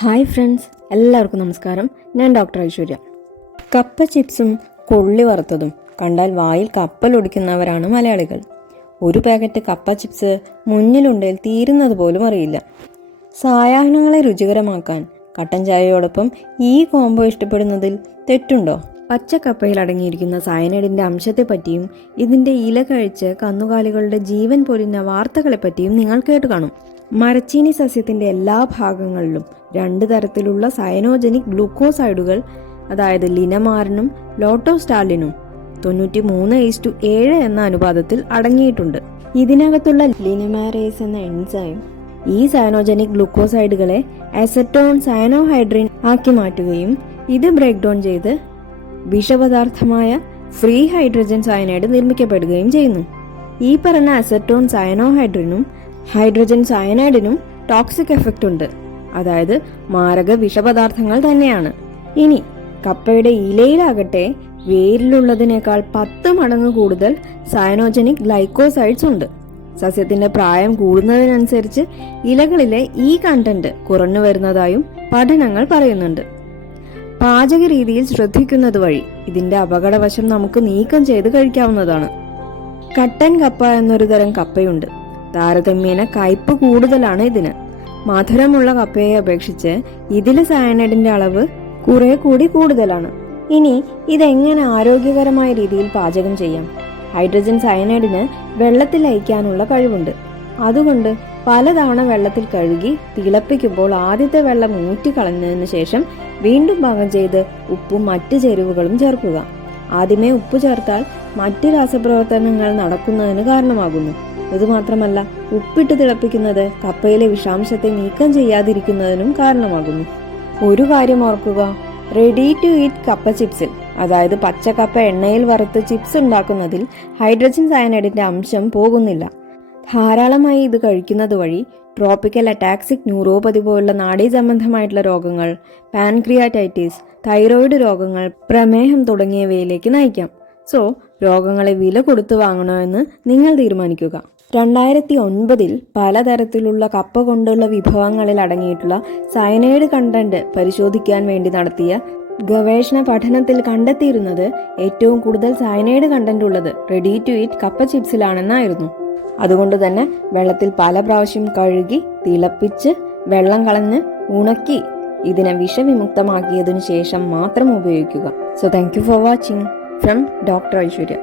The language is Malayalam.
ഹായ് ഫ്രണ്ട്സ്, എല്ലാവർക്കും നമസ്കാരം. ഞാൻ ഡോക്ടർ ഐശ്വര്യ. കപ്പ ചിപ്സും കൊള്ളി വറുത്തതും കണ്ടാൽ വായിൽ കപ്പലൊടിക്കുന്നവരാണ് മലയാളികൾ. ഒരു പാക്കറ്റ് കപ്പ ചിപ്സ് മുന്നിലുണ്ടെങ്കിൽ തീരുന്നത് പോലും അറിയില്ല. സായാഹ്നങ്ങളെ രുചികരമാക്കാൻ കട്ടൻ ചായയോടൊപ്പം ഈ കോംബോ ഇഷ്ടപ്പെടുന്നതിൽ തെറ്റുണ്ടോ? പച്ചക്കപ്പയിൽ അടങ്ങിയിരിക്കുന്ന സയനൈഡിൻ്റെ അംശത്തെപ്പറ്റിയും ഇതിൻ്റെ ഇല കഴിച്ച് കന്നുകാലികളുടെ ജീവൻ പൊലിഞ്ഞ വാർത്തകളെപ്പറ്റിയും നിങ്ങൾ കേട്ടു കാണും. മരച്ചീനി സസ്യത്തിൻ്റെ എല്ലാ ഭാഗങ്ങളിലും 2 തരത്തിലുള്ള സയനോജനിക് ഗ്ലൂക്കോസൈഡുകൾ, അതായത് ലിനമാറിനും ലോട്ടോസ്റ്റാളിനും 93:7 എന്ന അനുപാതത്തിൽ അടങ്ങിയിട്ടുണ്ട്. ഇതിനകത്തുള്ള ലിനമാരേസ് എന്ന എൻസൈം ഈ സയനോജനിക് ഗ്ലൂക്കോസൈഡുകളെ അസറ്റോൺ സയനോഹൈഡ്രിൻ ആക്കി മാറ്റുകയും ഇത് ബ്രേക്ക് ഡൗൺ ചെയ്ത് വിഷപദാർത്ഥമായ ഫ്രീ ഹൈഡ്രജൻ സയനൈഡ് നിർമ്മിക്കപ്പെടുകയും ചെയ്യുന്നു. ഈ പറഞ്ഞ അസറ്റോൺ സയനോഹൈഡ്രിനും ഹൈഡ്രജൻ സയനൈഡിനും ടോക്സിക് എഫക്റ്റ് ഉണ്ട്, അതായത് മാരക വിഷപദാർത്ഥങ്ങൾ തന്നെയാണ്. ഇനി കപ്പയുടെ ഇലയിലാകട്ടെ വേരിലുള്ളതിനേക്കാൾ 10 മടങ്ങ് കൂടുതൽ സയനോജനിക് ഗ്ലൈക്കോസൈഡ്സ് ഉണ്ട്. സസ്യത്തിന്റെ പ്രായം കൂടുന്നതിനനുസരിച്ച് ഇലകളിലെ ഈ കണ്ടന്റ് കുറഞ്ഞു വരുന്നതായും പഠനങ്ങൾ പറയുന്നുണ്ട്. പാചക രീതിയിൽ ശ്രദ്ധിക്കുന്നത് വഴി ഇതിന്റെ അപകടവശം നമുക്ക് നീക്കം ചെയ്ത് കഴിക്കാവുന്നതാണ്. കട്ടൻ കപ്പ എന്നൊരു തരം കപ്പയുണ്ട്. താരതമ്യേന കയ്പ് കൂടുതലാണ് ഇതിന്. മധുരമുള്ള കപ്പയെ അപേക്ഷിച്ച് ഇതിലെ സയനൈഡിന്റെ അളവ് കുറെ കൂടി കൂടുതലാണ്. ഇനി ഇതെങ്ങനെ ആരോഗ്യകരമായ രീതിയിൽ പാചകം ചെയ്യാം? ഹൈഡ്രജൻ സയനൈഡിന് വെള്ളത്തിൽ ലയിക്കാനുള്ള കഴിവുണ്ട്. അതുകൊണ്ട് പലതവണ വെള്ളത്തിൽ കഴുകി തിളപ്പിക്കുമ്പോൾ ആദ്യത്തെ വെള്ളം ഊറ്റിക്കളഞ്ഞതിന് ശേഷം വീണ്ടും പാകം ചെയ്ത് ഉപ്പും മറ്റ് ചേരുവകളും ചേർക്കുക. ആദ്യമേ ഉപ്പ് ചേർത്താൽ മറ്റ് രാസപ്രവർത്തനങ്ങൾ നടക്കുന്നതിന് കാരണമാകുന്നു. ഇതുമാത്രമല്ല, ഉപ്പിട്ട് തിളപ്പിക്കുന്നത് കപ്പയിലെ വിഷാംശത്തെ നീക്കം ചെയ്യാതിരിക്കുന്നതിനും കാരണമാകുന്നു. ഒരു കാര്യം ഓർക്കുക, റെഡി ടു ഈറ്റ് കപ്പ ചിപ്സിൽ, അതായത് പച്ചക്കപ്പ എണ്ണയിൽ വറുത്ത് ചിപ്സ് ഉണ്ടാക്കുന്നതിൽ ഹൈഡ്രജൻ സയനൈഡിന്റെ അംശം പോകുന്നില്ല. ധാരാളമായി ഇത് കഴിക്കുന്നത് വഴി ട്രോപ്പിക്കൽ അറ്റാക്സിക് ന്യൂറോപ്പതി പോലുള്ള നാഡീസംബന്ധമായിട്ടുള്ള രോഗങ്ങൾ, പാൻക്രിയാറ്റൈറ്റിസ്, തൈറോയിഡ് രോഗങ്ങൾ, പ്രമേഹം തുടങ്ങിയവയിലേക്ക് നയിക്കാം. സോ രോഗങ്ങളെ വില കൊടുത്തു വാങ്ങണോ എന്ന് നിങ്ങൾ തീരുമാനിക്കുക. 2009 പലതരത്തിലുള്ള കപ്പ കൊണ്ടുള്ള വിഭവങ്ങളിൽ അടങ്ങിയിട്ടുള്ള സയനൈഡ് കണ്ടന്റ് പരിശോധിക്കാൻ വേണ്ടി നടത്തിയ ഗവേഷണ പഠനത്തിൽ കണ്ടെത്തിയിരുന്നത് ഏറ്റവും കൂടുതൽ സയനൈഡ് കണ്ടന്റ് ഉള്ളത് റെഡി ടു ഈറ്റ് കപ്പ ചിപ്സിലാണെന്നായിരുന്നു. അതുകൊണ്ട് തന്നെ വെള്ളത്തിൽ പല പ്രാവശ്യം കഴുകി തിളപ്പിച്ച് വെള്ളം കളഞ്ഞ് ഉണക്കി ഇതിനെ വിഷവിമുക്തമാക്കിയതിനു ശേഷം മാത്രം ഉപയോഗിക്കുക. So thank you for watching from doctor Aishwarya.